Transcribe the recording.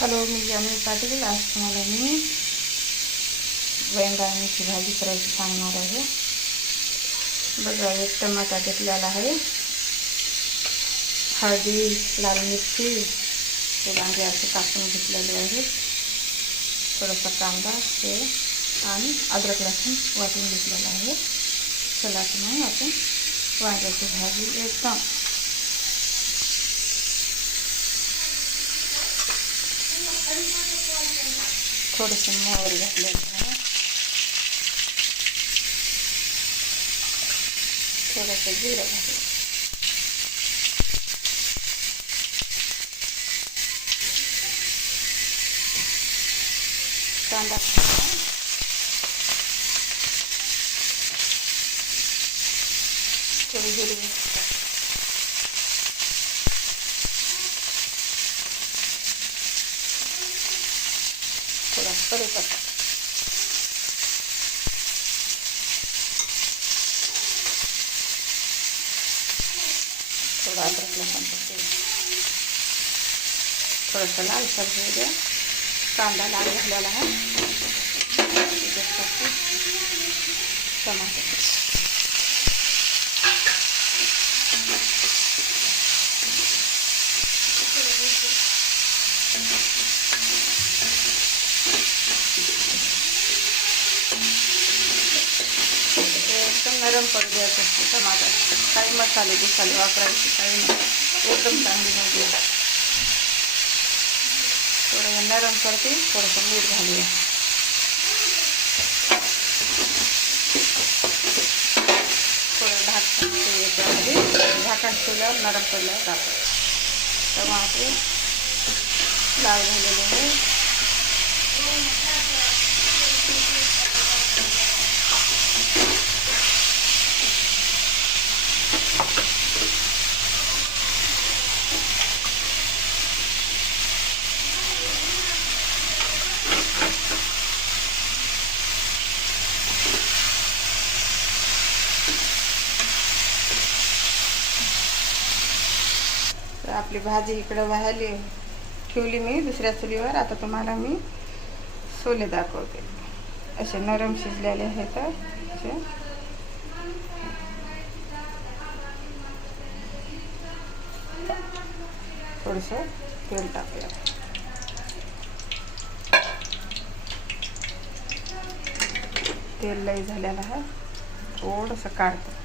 Hello, मी जानवी पाटील. आज तुम्हाला मी वांग्याची भाजी करायची सांगणार आहे. बघा, एक टमाटा घेतलेला आहे, हळदी, लाल मिरची, हे वांगे असे कापून घेतलेले आहेत, थोडासा कांदा हे आणि अद्रक लसूण वाटून घेतलेला आहे. चला तर मग आपण वांग्याची भाजी एकदम थोडेसे मोहरी घातलेले आहे, थोडंसं जिरं घातलं, कांदा थोडी हिरवी थोडा कढीपत्ता, थोडा अद्रक लसूणचं पेस्ट, थोडंसं लालसर होऊ द्या. कांदा लाल घातलेला आहे, टमाटर एकदम नरम पडू द्यायचं. टमाटर काही मसाले बिसाले वापरायचे काही नाही, एकदम चांगली भाजी. थोडं नरम करते, थोडंसं मीठ घालूया. थोडं याच्यामध्ये झाकण ठेवल्यावर नरम पडल्यावर टाकायचं. टमाटे लाल झालेले आहे. आपली भाजी इकडं व्हायली ठेवली मी दुसऱ्या चुलीवर. आता तुम्हाला मी सोले दाखवते. असे नरम शिजलेले आहेत. असे थोडंसं तेल टाकूया. तेल लई झालेलं आहे, थोडंसं काढतो.